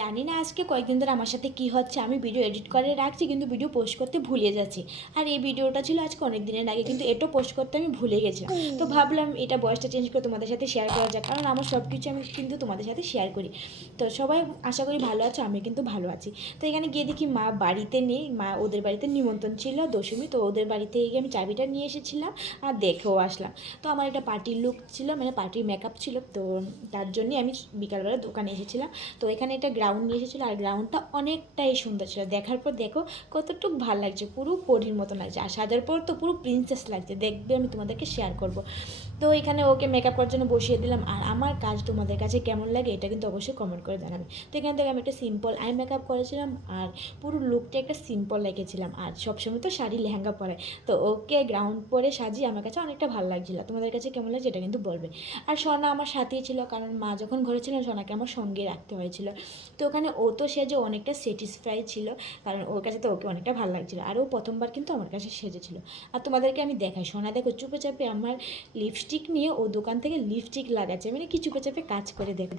জানি না আজকে কয়েকদিন ধরে আমার সাথে কী হচ্ছে, আমি ভিডিও এডিট করে রাখছি কিন্তু ভিডিও পোস্ট করতে ভুলে যাচ্ছি। আর এই ভিডিওটা ছিল আজকে অনেক দিনের আগে, কিন্তু এটাও পোস্ট করতে আমি ভুলে গেছিলাম। তো ভাবলাম এটা ভয়েসটা চেঞ্জ করে তোমাদের সাথে শেয়ার করা যাক, কারণ আমার সব কিছু আমি কিন্তু তোমাদের সাথে শেয়ার করি। তো সবাই আশা করি ভালো আছো, আমি কিন্তু ভালো আছি। তো এখানে গিয়ে দেখি মা বাড়িতে নেই, মা ওদের বাড়িতে নিমন্ত্রণ ছিল দশমী, তো ওদের বাড়িতে গিয়ে আমি চাবিটা নিয়ে এসেছিলাম আর দেখেও আসলাম। তো আমার একটা পার্টির লুক ছিল, মানে পার্টির মেকআপ ছিল, তো তার জন্যই আমি বিকালবেলা দোকানে এসেছিলাম। তো এখানে একটা গ্রাউন্ড নিয়ে এসেছিলো, আর গ্রাউন্ডটা অনেকটাই সুন্দর ছিল। দেখার পর দেখো কতটুকু ভালো লাগছে, পুরো পরীর মতো লাগছে, আর সাজার পর তো পুরো প্রিন্সেস লাগছে, দেখবে আমি তোমাদেরকে শেয়ার করব। তো এখানে ওকে মেকআপ করার জন্য বসিয়ে দিলাম। আর আমার কাজ তোমাদের কাছে কেমন লাগে এটা কিন্তু অবশ্যই কমেন্ট করে জানাবে। তো এখান থেকে আমি একটা সিম্পল আই মেকআপ করেছিলাম, আর পুরো লুকটা একটা সিম্পল রেখেছিলাম। আর সবসময় তো শাড়ি লেহেঙ্গা পরে, তো ওকে গ্রাউন্ড পরে সাজিয়ে আমার কাছে অনেকটা ভালো লাগছিলো। তোমাদের কাছে কেমন লাগছে এটা কিন্তু বলবে। আর সোনা আমার সাথেই ছিল, কারণ মা যখন ঘরে ছিলেন সোনাকে আমার সঙ্গে রাখতে হয়েছিল। তো ওখানে ও তো সেজে অনেকটা স্যাটিসফাই ছিল, কারণ ওর কাছে তো ওকে অনেকটা ভালো লাগছিলো। আর ও প্রথমবার কিন্তু আমার কাছে সেজেছিল। আর তোমাদেরকে আমি দেখাই, সোনা দেখো চুপে চাপে আমার লিপস্টিক নিয়ে ও দোকান থেকে লিপস্টিক লাগাচ্ছে, মানে কি চুপে চাপে কাজ করে দেখো।